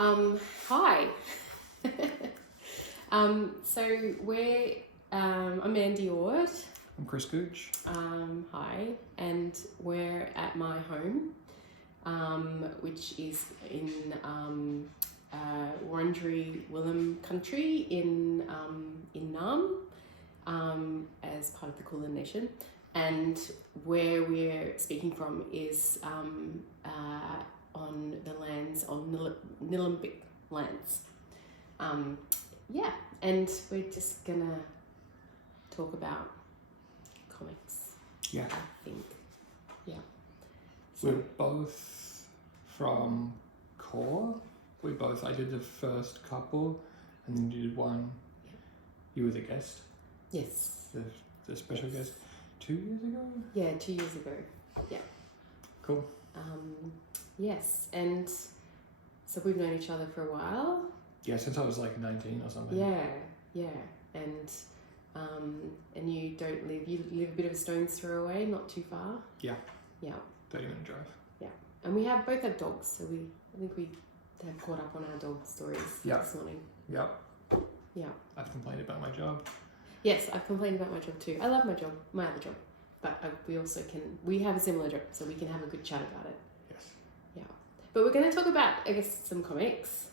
Hi. So I'm Mandy Ord. I'm Gooch. Hi, and we're at my home, which is in Wurundjeri Wurrung country in Naarm, as part of the CAWnversation Nation, and where we're speaking from is on the lands on Naarm-based lands. And we're just gonna talk about comics. Yeah. I think. Yeah. We're both from CAW. I did the first couple, and then you did one. Yeah. You were the guest. Yes. The special guest 2 years ago? Yeah, 2 years ago. Yeah. Cool. Yes, and so we've known each other for a while. Yeah, since I was like 19 or something. Yeah, and you live a bit of a stone's throw away, not too far. Yeah. 30-minute drive. Yeah, and we both have dogs, so I think we have caught up on our dog stories this morning. Yeah. Yeah. I've complained about my job. Yes, I've complained about my job too. I love my job, my other job, but we have a similar job, so we can have a good chat about it. Yes. Yeah, but we're going to talk about, I guess, some comics.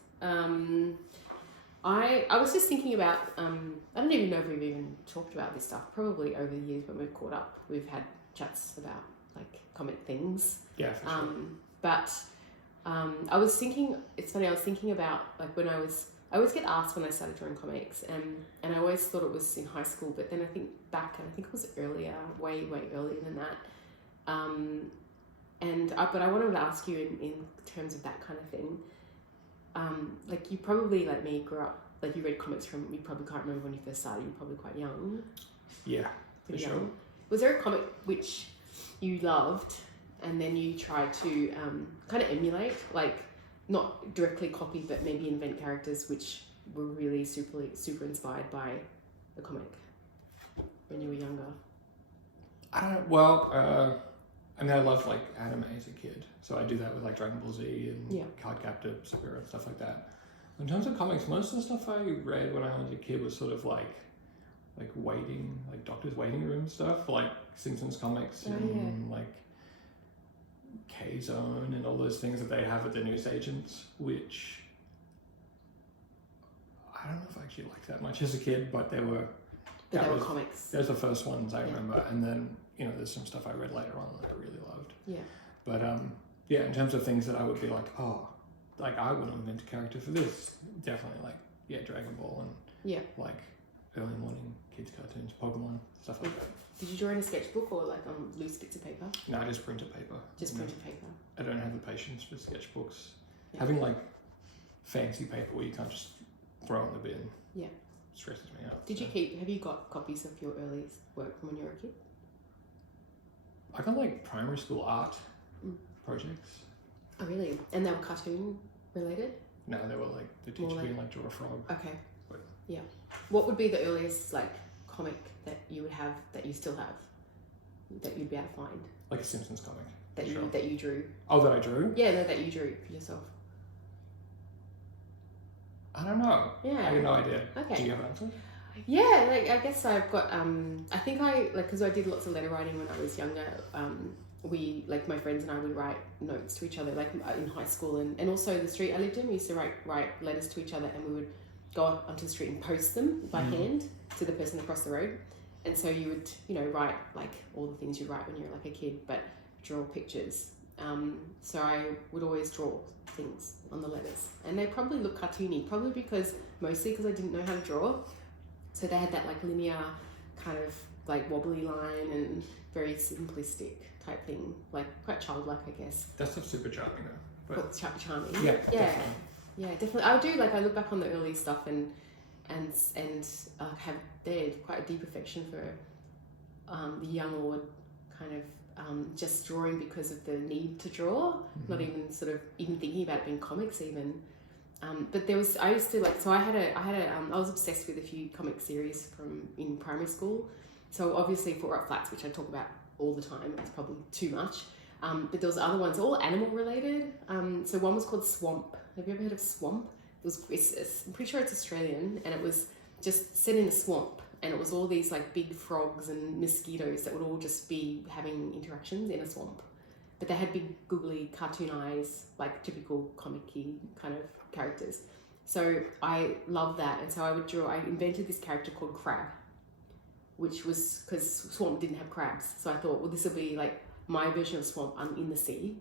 I was just thinking about, I don't even know if we've even talked about this stuff. Probably over the years when we've caught up, we've had chats about like comic things. Yeah, for sure. But I was thinking, it's funny, I was thinking about like when I always get asked when I started drawing comics, and I always thought it was in high school, but then I think back, and I think it was earlier, way earlier than that. But I wanted to ask you in terms of that kind of thing. Like you probably, like me, grew up, like you read comics from, you probably can't remember when you first started, you're probably quite young. Yeah, for sure. Young. Was there a comic which you loved and then you tried to kind of emulate, like not directly copy, but maybe invent characters which were really super inspired by the comic when you were younger? I mean, I loved like anime as a kid, so I do that with like Dragon Ball Z and Card Captor, Superhero, and stuff like that. In terms of comics, most of the stuff I read when I was a kid was sort of like doctor's waiting room stuff, like Simpsons comics like K-Zone and all those things that they have at the newsagents, which I don't know if I actually liked that much as a kid, but they were comics. Those are the first ones I remember, and then there's some stuff I read later on that I really loved. Yeah. But in terms of things that I would be like, I would invent a character for this. Definitely Dragon Ball and like early morning kids cartoons, Pokemon, stuff like that. Did you draw in a sketchbook or like on loose bits of paper? No, just printed paper. Printed paper. I don't have the patience for sketchbooks. Yeah. Having like fancy paper where you can't just throw in the bin. Yeah. Stresses me out. Have you got copies of your early work from when you were a kid? I got like primary school art projects. Oh really? And they were cartoon related? No, they were like the teacher being like draw a frog. Okay. But, yeah. What would be the earliest like comic that you would have, that you still have, that you'd be able to find? Like a Simpsons comic. That you drew. Oh, that I drew? Yeah, no, that you drew for yourself. I don't know. Yeah. I have no idea. Okay. Do you have an answer? Yeah, like I guess I've got I think because I did lots of letter writing when I was younger. We, like my friends and I, would write notes to each other like in high school, and also the street I lived in, we used to write letters to each other, and we would go onto the street and post them by hand to the person across the road. And so you would write like all the things you write when you're like a kid, but draw pictures. So I would always draw things on the letters, and they probably look cartoony, mostly because I didn't know how to draw. So they had that like linear kind of like wobbly line and very simplistic type thing, like quite childlike, I guess. That stuff's super charming though. But charming. Yeah. Definitely. I look back on the early stuff and have quite a deep affection for the young Ord kind of just drawing because of the need to draw, not even even thinking about it being comics even. But I was obsessed with a few comic series in primary school. So obviously Foot Rot Flats, which I talk about all the time, it's probably too much. But there was other ones, all animal related. So one was called Swamp, Have you ever heard of Swamp? I'm pretty sure it's Australian, and it was just set in a swamp, and it was all these like big frogs and mosquitoes that would all just be having interactions in a swamp. But they had big googly cartoon eyes, like typical comic-y kind of characters. So I love that, and so I invented this character called Crab, which was because Swamp didn't have crabs. So I thought, well, this will be like my version of Swamp. I'm in the sea.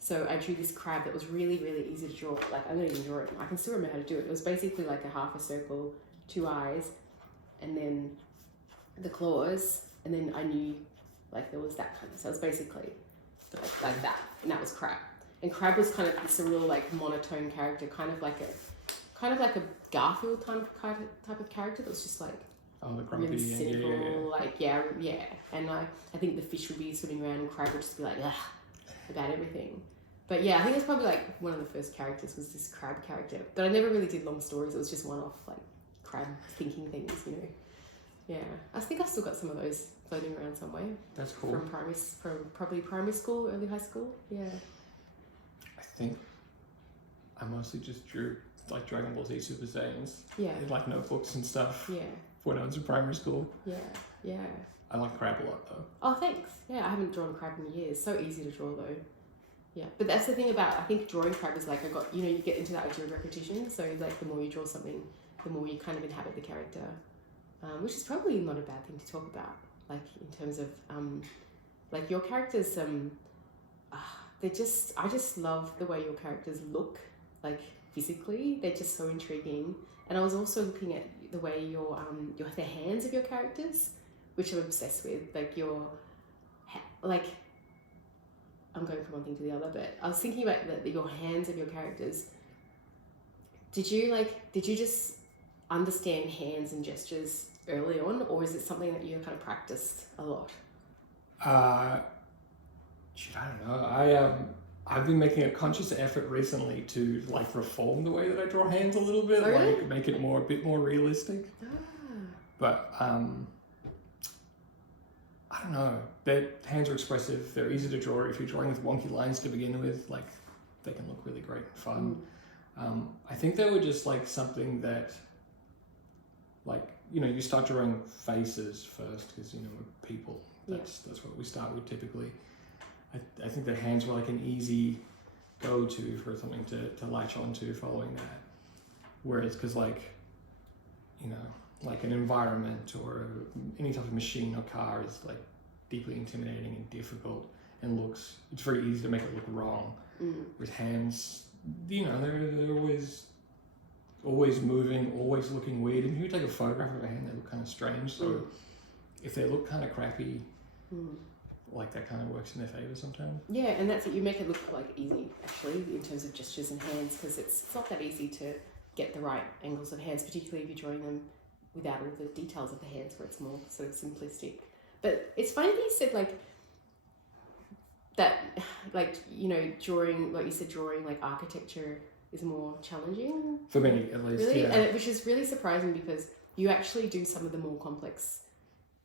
So I drew this crab that was really, really easy to draw. Like, I don't even draw it. I can still remember how to do it. It was basically like a half a circle, 2 eyes, and then the claws, and then I knew like there was that kind of, so it was basically like that, and that was Crab. And Crab was kind of this real like monotone character, kind of like a Garfield type of character that was just like the grumpy, really cynical, yeah. like yeah. And I think the fish would be swimming around, and Crab would just be like about everything. But yeah, I think it's probably like one of the first characters was this Crab character. But I never really did long stories. It was just one-off like Crab thinking things, you know. Yeah, I think I've still got some of those floating around somewhere. That's cool. From probably primary school, early high school. Yeah. I think I mostly just drew like Dragon Ball Z Super Saiyans. Yeah. In like notebooks and stuff. Yeah. When I was in primary school. Yeah. I like Crab a lot though. Oh, thanks. Yeah, I haven't drawn Crab in years. So easy to draw though. Yeah, but that's the thing about, I think drawing Crab is like, you get into that idea of repetition. So like the more you draw something, the more you kind of inhabit the character, which is probably not a bad thing to talk about. Like in terms of, like your characters, I just love the way your characters look, like physically. They're just so intriguing. And I was also looking at the way the hands of your characters, which I'm obsessed with. Like I'm going from one thing to the other, but I was thinking about your hands of your characters. Did you just understand hands and gestures early on, or is it something that you kind of practiced a lot? I don't know. I've been making a conscious effort recently to like reform the way that I draw hands a little bit, really? Like make it a bit more realistic. But I don't know. Their hands are expressive. They're easy to draw. If you're drawing with wonky lines to begin with, like they can look really great and fun. I think they were just like something that, like, you know, you start drawing faces first because, you know, we're people. That's what we start with typically. I think the hands were like an easy go-to for something to latch onto following that. Whereas, because like, you know, like an environment or any type of machine or car is like deeply intimidating and difficult and it's very easy to make it look wrong. With hands, you know, they're always moving, always looking weird. And if you take a photograph of a hand, they look kind of strange. So if they look kind of crappy, like that kind of works in their favor sometimes. Yeah, and that's it. You make it look like easy actually in terms of gestures and hands, because it's not that easy to get the right angles of hands, particularly if you're drawing them without all the details of the hands, where it's more sort of simplistic. But it's funny that you said like that, like, you know, drawing, like you said, drawing like architecture is more challenging. For me, at least, really? yeah. And which is really surprising because you actually do some of the more complex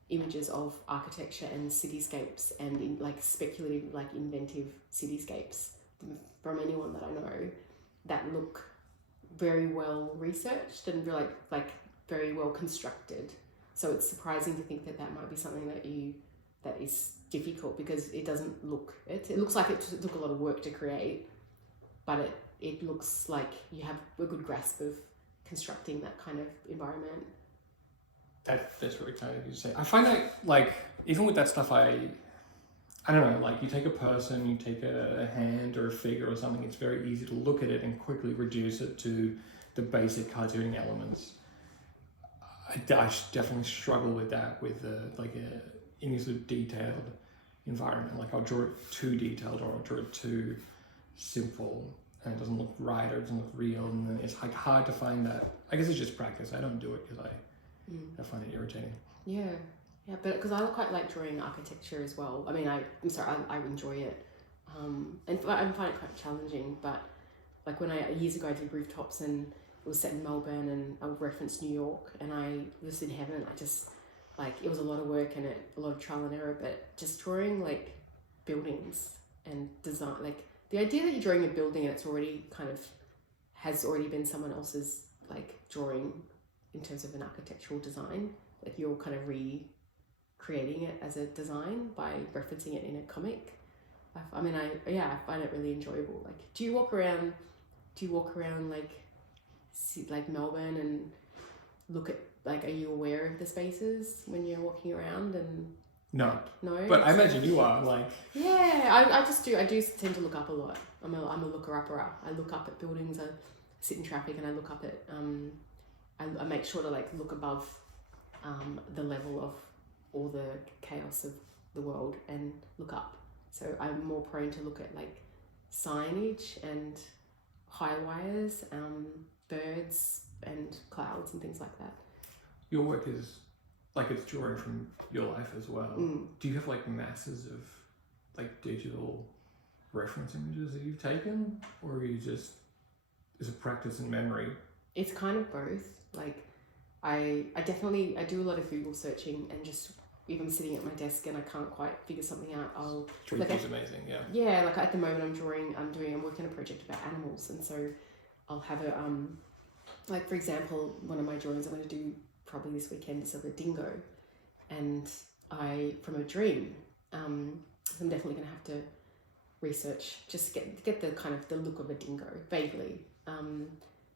images of architecture and cityscapes and like speculative, like inventive cityscapes from anyone that I know that look very well researched and like very well constructed. So it's surprising to think that might be something that is difficult, because it doesn't look it looks like it took a lot of work to create, but it looks like you have a good grasp of constructing that kind of environment. That's really kind of you to say. I find that, like, even with that stuff, I don't know, like, you take a person, you take a hand or a figure or something, it's very easy to look at it and quickly reduce it to the basic cartooning elements. I definitely struggle with that, with any sort of detailed environment. Like, I'll draw it too detailed, or I'll draw it too simple, and it doesn't look right, or it doesn't look real, and then it's like hard to find that. I guess it's just practice. I don't do it because I find it irritating. Yeah, but because I quite like drawing architecture as well. I mean, I enjoy it, and I find it quite challenging. But like when years ago I did rooftops, and it was set in Melbourne, and I would reference New York, and I was in heaven. I just, like, it was a lot of work and a lot of trial and error, but just drawing like buildings and design, like the idea that you're drawing a building and it's already kind of has already been someone else's like drawing in terms of an architectural design. Like you're kind of recreating it as a design by referencing it in a comic. I find it really enjoyable. Like, do you walk around like Melbourne and look at, like, are you aware of the spaces when you're walking around? And No. No? But I imagine you are, like... Yeah, I do tend to look up a lot. I'm a looker-upper. I look up at buildings, I sit in traffic and I look up at, I make sure to like look above the level of all the chaos of the world and look up. So I'm more prone to look at like signage and high wires, birds and clouds and things like that. Your work is like, it's drawing from your life as well. Do you have like masses of like digital reference images that you've taken, or are you just, is it practice and memory? It's kind of both. Like I do a lot of Google searching, and just if I'm sitting at my desk and I can't quite figure something out, I'll... Street view's amazing, yeah. Yeah, like at the moment I'm working on a project about animals, and so I'll have a, like for example, one of my drawings I'm going to do probably this weekend is of a dingo, and from a dream, I'm definitely going to have to research, just get the kind of the look of a dingo, vaguely.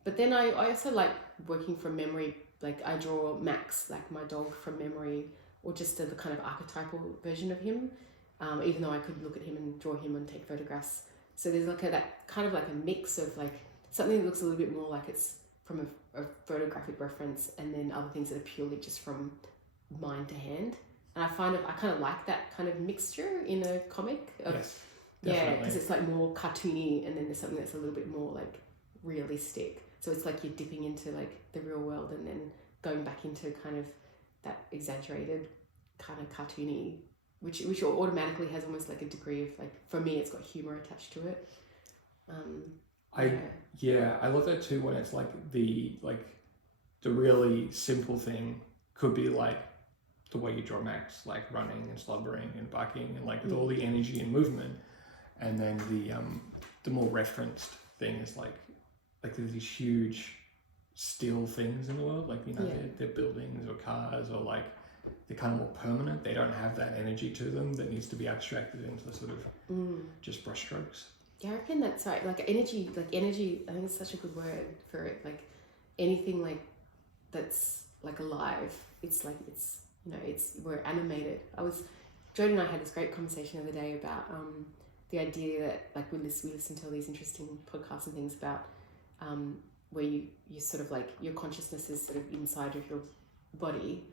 But then I also like working from memory. Like I draw Max, like my dog, from memory, or just the kind of archetypal version of him, even though I could look at him and draw him and take photographs. So there's like that kind of like a mix of like something that looks a little bit more like it's from a photographic reference, and then other things that are purely just from mind to hand. And I kind of like that kind of mixture in a comic. Yes, definitely. Yeah, because it's like more cartoony, and then there's something that's a little bit more like realistic. So it's like you're dipping into like the real world and then going back into kind of that exaggerated kind of cartoony, which automatically has almost like a degree of like, for me it's got humor attached to it. I love that too, when it's like the really simple thing could be like the way you draw Max, like running and slobbering and barking and like with all the energy and movement, and then the more referenced thing is like there's these huge still things in the world, like, you know, they're buildings or cars, or like they're kind of more permanent. They don't have that energy to them that needs to be abstracted into sort of just brushstrokes. Yeah, I reckon that's right. Like energy, I think it's such a good word for it. Like anything like that's like alive. It's like, it's, you know, we're animated. Jodie and I had this great conversation the other day about the idea that like we listen to all these interesting podcasts and things about where you sort of like your consciousness is sort of inside of your body,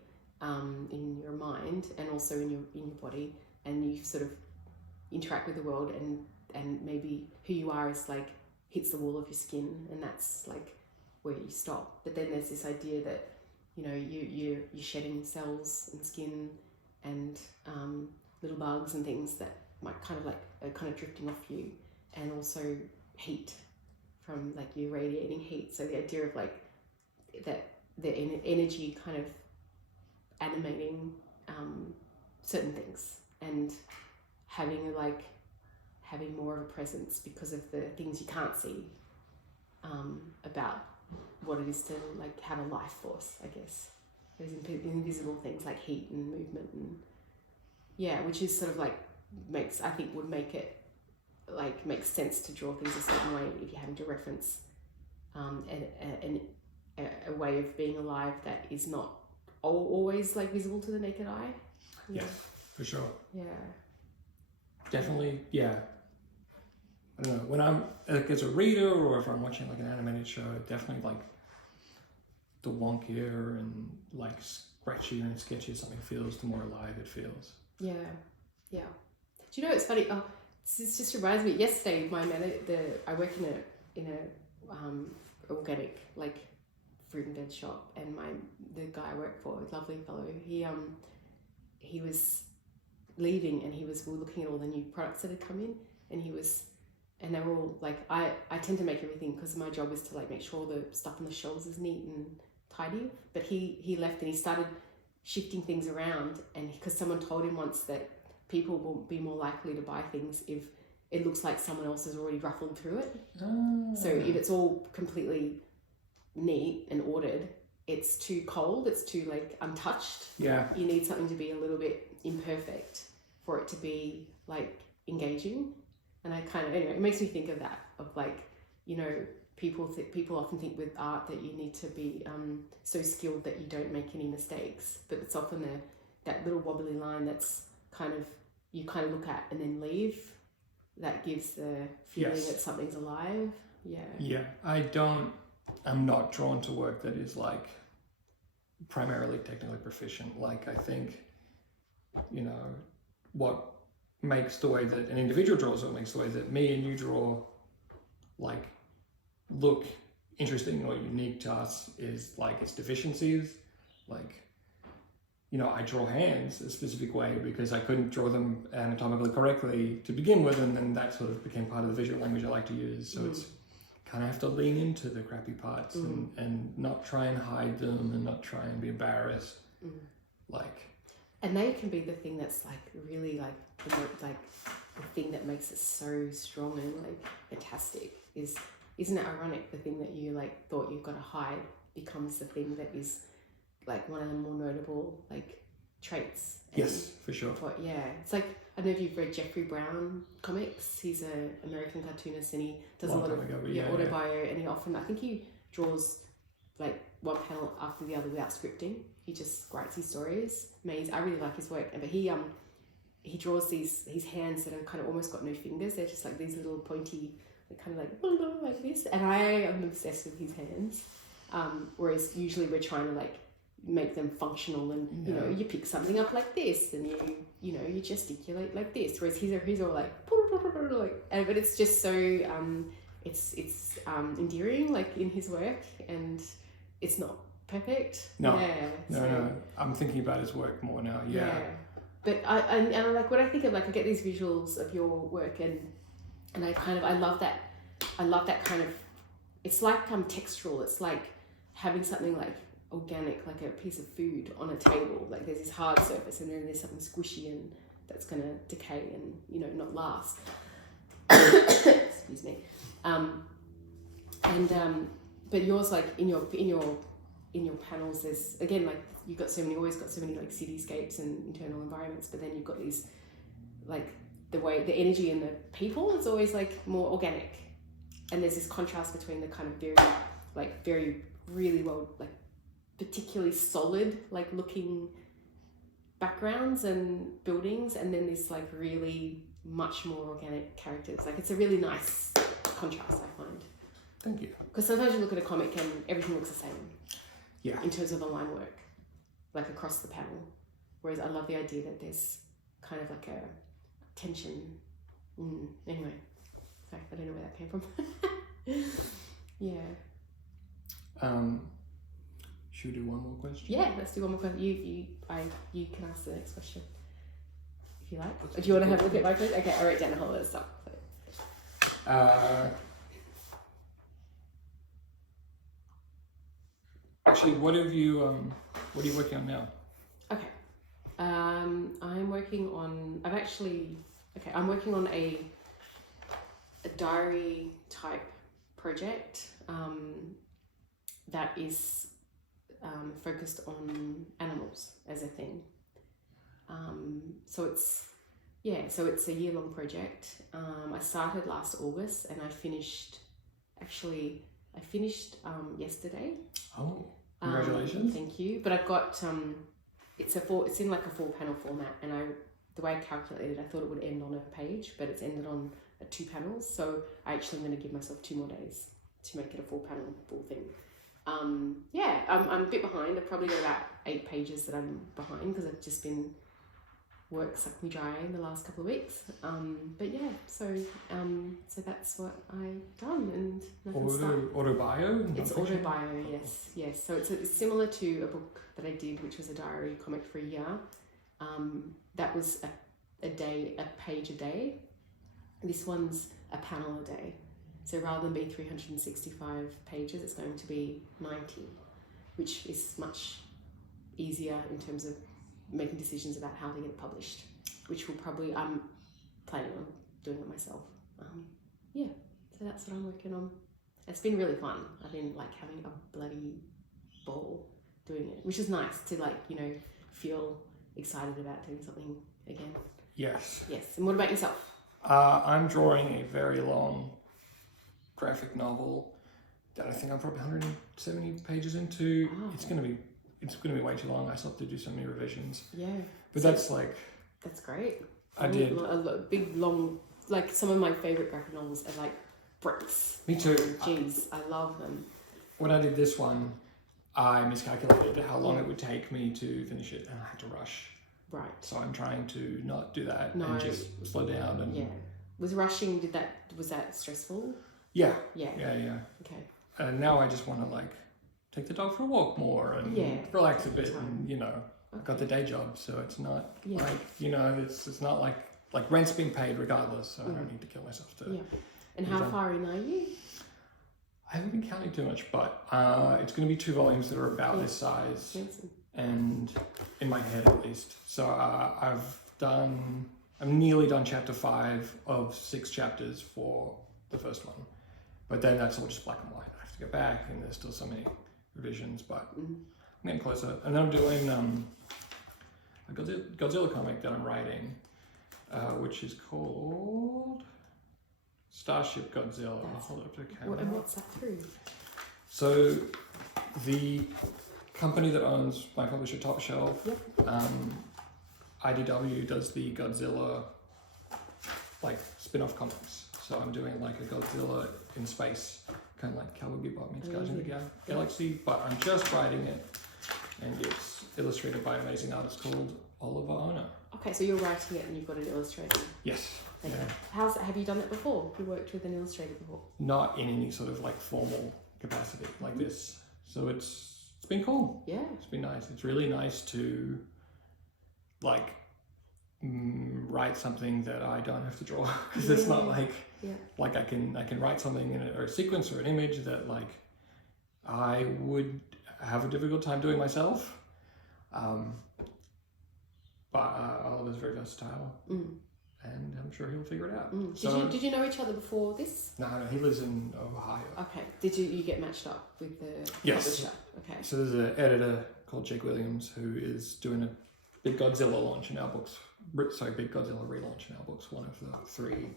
in your mind, and also in your body, and you sort of interact with the world, and maybe who you are is like hits the wall of your skin, and that's like where you stop. But then there's this idea that, you know, you're shedding cells and skin and little bugs and things that might kind of like are kind of drifting off you, and also heat from like you radiating heat. So the idea of like that the energy kind of animating certain things, and having more of a presence because of the things you can't see, about what it is to like have a life force, I guess. Those invisible things like heat and movement, and which is sort of like would make it like makes sense to draw things a certain way if you're having to reference a way of being alive that is not always like visible to the naked eye. Yes, for sure. Yeah. Definitely, yeah. I don't know, when I'm like as a reader, or if I'm watching like an animated show, definitely like the wonkier and like scratchier and sketchier something feels, the more alive it feels. Yeah. Do you know, it's funny, this just reminds me, yesterday I work in a organic like fruit and veg shop, and the guy I work for, a lovely fellow, he was leaving, and we were looking at all the new products that had come in, and they were all like, I tend to make everything, because my job is to like make sure all the stuff on the shelves is neat and tidy, but he left and he started shifting things around, and because someone told him once that people will be more likely to buy things if it looks like someone else has already ruffled through it. Ah. So if it's all completely neat and ordered, it's too cold, it's too like untouched. Yeah. You need something to be a little bit imperfect for it to be like engaging. And I kind of, anyway, it makes me think of that, of like, you know, people often think with art that you need to be so skilled that you don't make any mistakes, but it's often that little wobbly line that's kind of, you kind of look at and then leave, that gives the feeling Yes. that something's alive. Yeah, I'm not drawn to work that is like primarily technically proficient. Like, I think, you know, what makes the way that an individual draws, what makes the way that me and you draw like look interesting or unique to us is like its deficiencies. Like, you know, I draw hands a specific way because I couldn't draw them anatomically correctly to begin with, and then that sort of became part of the visual language I like to use. So it's kind of have to lean into the crappy parts and not try and hide them and not try and be embarrassed. Like, and they can be the thing that's like really like the thing that makes it so strong and like fantastic. Isn't it ironic, the thing that you like thought you've got to hide becomes the thing that is like one of the more notable like traits. yes, for sure. It's like, I don't know if you've read Jeffrey Brown comics. He's an American cartoonist and he does a lot of autobio, and he often, I think he draws like one panel after the other without scripting. He just writes his stories. I really like his work, but he draws his hands that are kind of almost got no fingers. They're just like these little pointy, kind of like this, and I am obsessed with his hands. Whereas usually we're trying to like make them functional, and you know, you pick something up like this, and you gesticulate like this. Whereas he's all like, but it's just so it's endearing, like in his work, and it's not perfect. No, I'm thinking about his work more now. Yeah. But I like, when I think of like, I get these visuals of your work, and I love that kind of, it's like textural. It's like having something like organic, like a piece of food on a table. Like there's this hard surface, and then there's something squishy and that's gonna decay and, you know, not last. Excuse me. But yours, like in your panels, there's again, like you've got so many, always got so many like cityscapes and internal environments, but then you've got these like the energy and the people, it's always like more organic, and there's this contrast between the kind of very really well, like particularly solid like looking backgrounds and buildings, and then this like really much more organic characters. Like it's a really nice contrast, I find. Thank you. Because sometimes you look at a comic and everything looks the same. Yeah. In terms of the line work, like across the panel. Whereas I love the idea that there's kind of like a tension. Anyway, sorry, I don't know where that came from. Should we do one more question? Yeah, let's do one more question. You can ask the next question if you like. Do you want to have a look at my question? Okay, I wrote down a whole lot of stuff. Actually, what are you working on now? Okay, I'm working on a diary type project that is focused on animals as a theme. So it's a year-long project. I started last August and I finished yesterday. Oh, congratulations. Thank you. But I've got it's in like a 4-panel format, and the way I calculated, I thought it would end on a page, but it's ended on 2 panels. So I actually am going to give myself 2 more days to make it a 4-panel full thing. I'm a bit behind. I've probably got about 8 pages that I'm behind because I've just been work sucked me dry in the last couple of weeks. So that's what I've done, and autobio. It's autobio, yes. So it's similar to a book that I did, which was a diary comic for a year. That was a page a day. This one's a panel a day. So rather than be 365 pages, it's going to be 90, which is much easier in terms of making decisions about how to get it published, which I'm planning on doing it myself. Yeah, so that's what I'm working on. It's been really fun. I've been like having a bloody ball doing it, which is nice to like, you know, feel excited about doing something again. Yes. Yes. And what about yourself? I'm drawing a very long graphic novel that I think I'm probably 170 pages into. Oh. It's gonna be way too long. I still have to do so many revisions. Yeah. But so that's great. I did a big long, like some of my favorite graphic novels are like bricks. Me too. Jeez, I love them. When I did this one, I miscalculated how long it would take me to finish it, and I had to rush. Right. So I'm trying to not do that and just slow down. And was rushing? Was that stressful? Yeah. Okay. And now I just want to like take the dog for a walk more and relax a bit, and you know, I've got the day job, so it's not like, you know, it's not like rent's being paid regardless, so I don't need to kill myself to. Yeah. And how far in are you? I haven't been counting too much, but it's going to be 2 volumes that are about this size, and in my head at least. So I'm nearly done chapter 5 of 6 chapters for the first one, but then that's all just black and white. I have to go back, and there's still so many revisions, but I'm getting closer. And then I'm doing a Godzilla comic that I'm writing, which is called Starship Godzilla. I'll hold it up to the camera. And what's that through? So the company that owns my publisher Top Shelf, IDW, does the Godzilla like spin-off comics. So I'm doing like a Godzilla in space, kind of like Cowboy Bebop meets Guardians of the Galaxy, but I'm just writing it, and it's illustrated by an amazing artist called Oliver Ona. Okay, so you're writing it and you've got it illustrated. Yes. Okay. Yeah. Have you done that before? Have you worked with an illustrator before? Not in any sort of like formal capacity like this. So it's been cool. Yeah. It's been nice. It's really nice to like write something that I don't have to draw, because it's not like like I can write something in or a sequence or an image that like I would have a difficult time doing myself. But Oliver's very versatile, and I'm sure he'll figure it out. Did you know each other before this? No, he lives in Ohio. Okay. Did you get matched up with the publisher? Okay. So there's an editor called Jake Williams who is doing a big Godzilla launch in our books. Sorry, big Godzilla relaunch in our books. One of the 3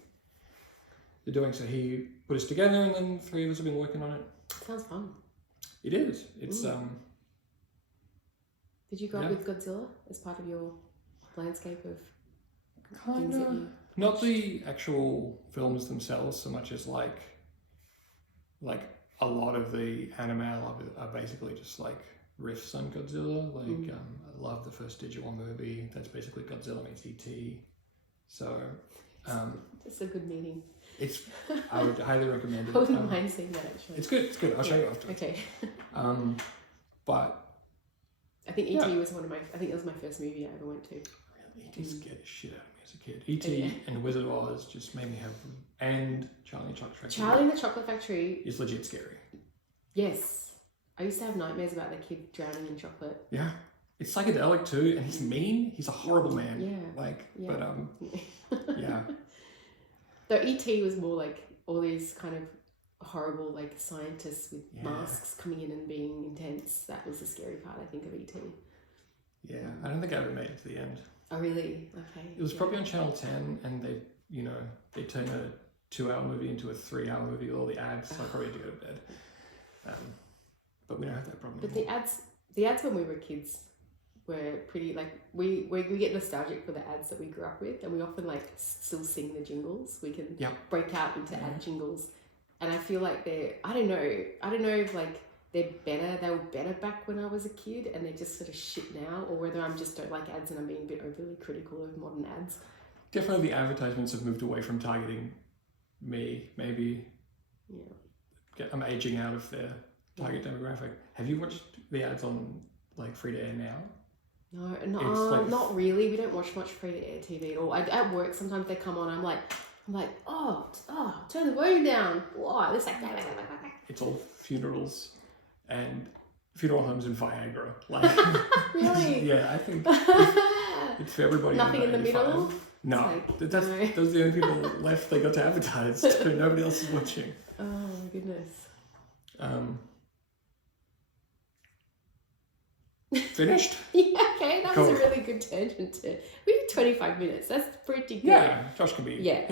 they're doing. So he put us together, and then 3 of us have been working on it. Sounds fun. It is. It's Did you grow up with Godzilla as part of your landscape of kind things that of you not the actual films themselves so much as like a lot of the anime are basically just like riffs on Godzilla. Like I love the first Digimon movie. That's basically Godzilla meets E.T. So it's a good meeting. I would highly recommend it. I wouldn't mind seeing that actually. It's good. I'll show you after. Okay. But I think E.T. was I think it was my first movie I ever went to. E.T. scared the shit out of me as a kid. E.T. and Wizard of Oz just made me have, and Charlie and the Chocolate Factory. Charlie and the Chocolate Factory is legit scary. Yes. I used to have nightmares about the kid drowning in chocolate. Yeah. It's psychedelic too, and he's mean. He's a horrible man. Yeah. But yeah. Though E.T. was more like all these kind of horrible like scientists with masks coming in and being intense. That was the scary part, I think, of E.T. Yeah, I don't think I ever made it to the end. Oh really? Okay. It was probably on Channel 10, and they turned a 2-hour movie into a 3-hour movie with all the ads, so I probably had to go to bed. But we don't have that problem anymore. But the ads when we were kids were pretty like we get nostalgic for the ads that we grew up with, and we often like still sing the jingles. We can break out into ad jingles, and I feel like I don't know if like they were better back when I was a kid and they're just sort of shit now, or whether I'm just don't like ads and I'm being a bit overly critical of modern ads. Definitely the advertisements have moved away from targeting me, maybe. Yeah. I'm aging out of their target demographic. Have you watched the ads on like free to air now? No, not really. We don't watch much free to air TV at all. At work, sometimes they come on. I'm like, oh, turn the volume down. Why? It's like, it's all funerals and funeral homes and Viagra. Like, really? yeah, I think it's for everybody. Nothing in the middle. No, Like, that's no. those are the only people left they got to advertise to. Nobody else is watching. Oh my goodness. Finished? Yeah, okay, that Cool. was a really good tangent to. We did 25 minutes. That's pretty good. Yeah, Josh can be. Yeah.